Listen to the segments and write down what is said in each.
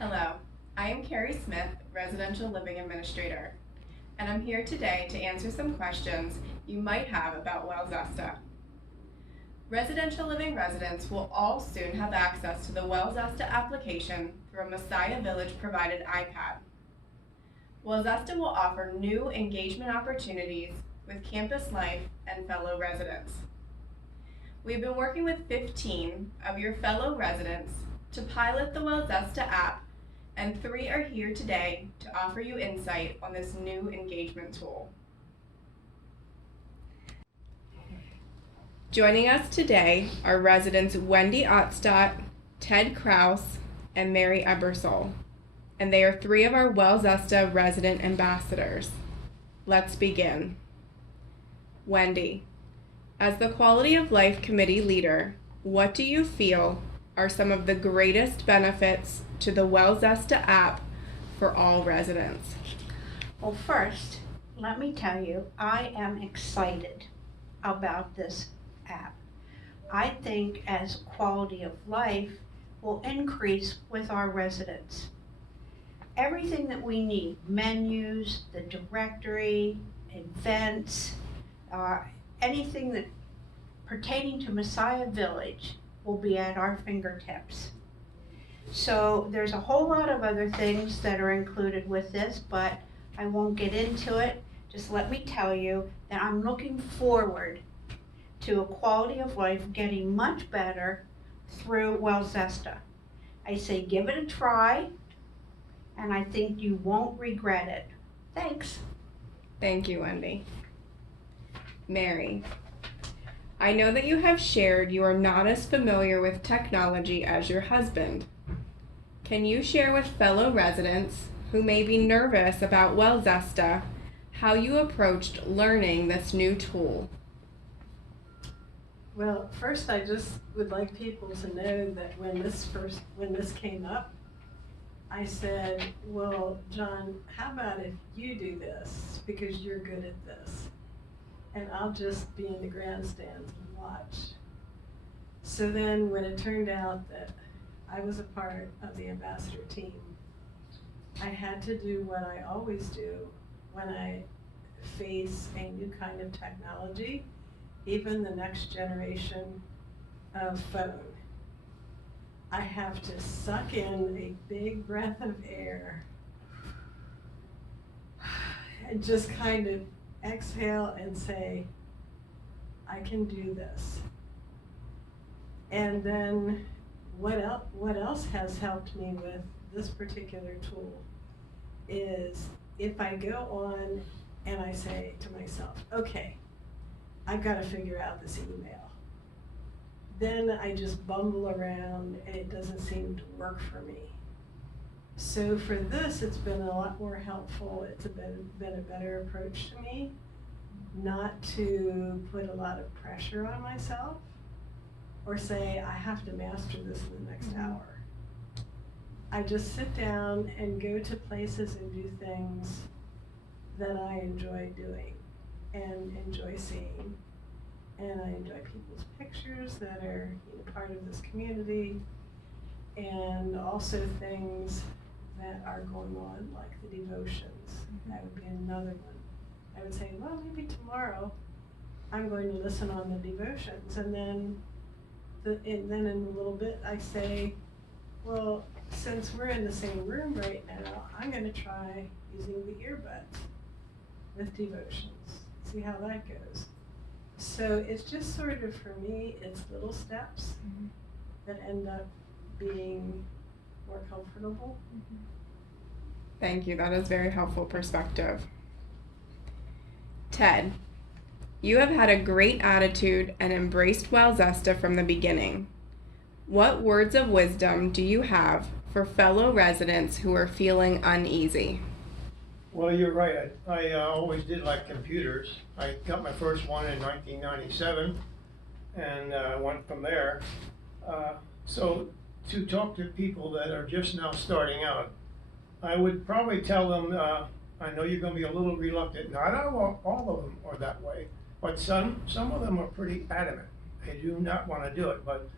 Hello, I am Carrie Smith, Residential Living Administrator, and I'm here today to answer some questions you might have about Wellzesta. Residential Living residents will all soon have access to the Wellzesta application through a Messiah Village provided iPad. Wellzesta will offer new engagement opportunities with campus life and fellow residents. We've been working with 15 of your fellow residents to pilot the Wellzesta app, and 3 are here today to offer you insight on this new engagement tool. Joining us today are residents Wendy Ottstadt, Ted Kraus, and Mary Ebersole, and they are 3 of our Wellzesta resident ambassadors. Let's begin. Wendy, as the Quality of Life Committee leader, what do you feel are some of the greatest benefits to the Wellzesta app for all residents? Well, first, let me tell you, I am excited about this app. I think as quality of life will increase with our residents. Everything that we need, menus, the directory, events, anything that pertaining to Messiah Village will be at our fingertips. So there's a whole lot of other things that are included with this, but I won't get into it. Just let me tell you that I'm looking forward to a quality of life getting much better through Wellzesta. I say give it a try, and I think you won't regret it. Thanks. Thank you, Wendy. Mary, I know that you have shared you are not as familiar with technology as your husband. Can you share with fellow residents who may be nervous about Wellzesta how you approached learning this new tool? Well, first I just would like people to know that when this came up, I said, well, John, how about if you do this because you're good at this? And I'll just be in the grandstands and watch. So then when it turned out that I was a part of the ambassador team, I had to do what I always do when I face a new kind of technology, even the next generation of phone. I have to suck in a big breath of air and just kind of exhale and say, I can do this. And then what else has helped me with this particular tool is if I go on and I say to myself, okay, I've got to figure out this email. Then I just bumble around and it doesn't seem to work for me. So for this, it's been a lot more helpful. It's been a better approach to me, not to put a lot of pressure on myself or say, I have to master this in the next hour. I just sit down and go to places and do things that I enjoy doing and enjoy seeing. And I enjoy people's pictures that are part of this community, and also things that are going on, like the devotions. That would be another one. I would say, well, maybe tomorrow I'm going to listen on the devotions, and then in a little bit I say, well, since we're in the same room right now, I'm going to try using the earbuds with devotions, see how that goes. So it's just sort of, for me, it's little steps that end up being more comfortable. Thank you. That is very helpful perspective. Ted, you have had a great attitude and embraced Wellzesta from the beginning. What words of wisdom do you have for fellow residents who are feeling uneasy? Well, you're right. I always did like computers. I got my first one in 1997 and went from there. So to talk to people that are just now starting out, I would probably tell them, I know you're going to be a little reluctant. Not all of them are that way, but some of them are pretty adamant. They do not want to do it, but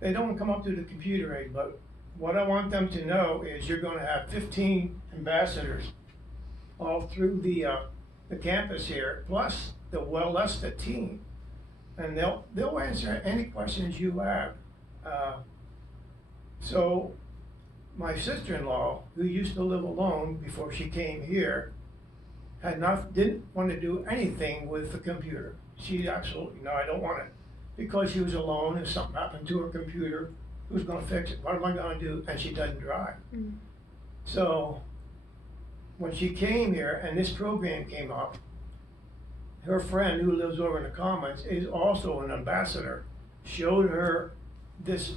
they don't come up to the computer aid. But what I want them to know is you're gonna have 15 ambassadors all through the campus here, plus the Wellzesta team. And they'll answer any questions you have. So my sister-in-law, who used to live alone before she came here, didn't want to do anything with the computer. She absolutely, no, I don't want it. Because she was alone, if something happened to her computer, who's gonna fix it? What am I gonna do? And she doesn't drive. So when she came here and this program came up, her friend who lives over in the Commons is also an ambassador, showed her this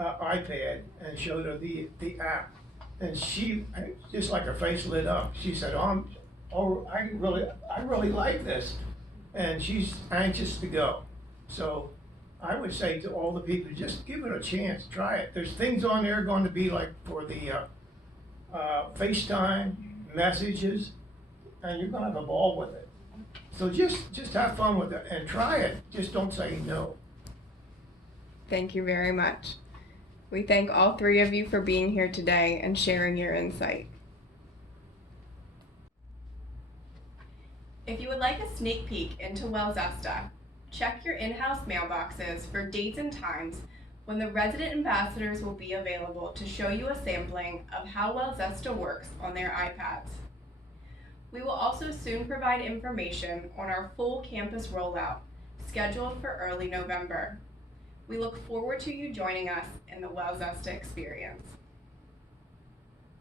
iPad and showed her the app. And she, just like her face lit up, she said, I really like this. And she's anxious to go. So I would say to all the people, just give it a chance, try it. There's things on there going to be like for the FaceTime, messages, and you're gonna have a ball with it. So just have fun with it and try it. Just don't say no. Thank you very much. We thank all three of you for being here today and sharing your insight. If you would like a sneak peek into Wellzesta, check your in-house mailboxes for dates and times when the resident ambassadors will be available to show you a sampling of how Wellzesta works on their iPads. We will also soon provide information on our full campus rollout, scheduled for early November. We look forward to you joining us in the Wellzesta experience.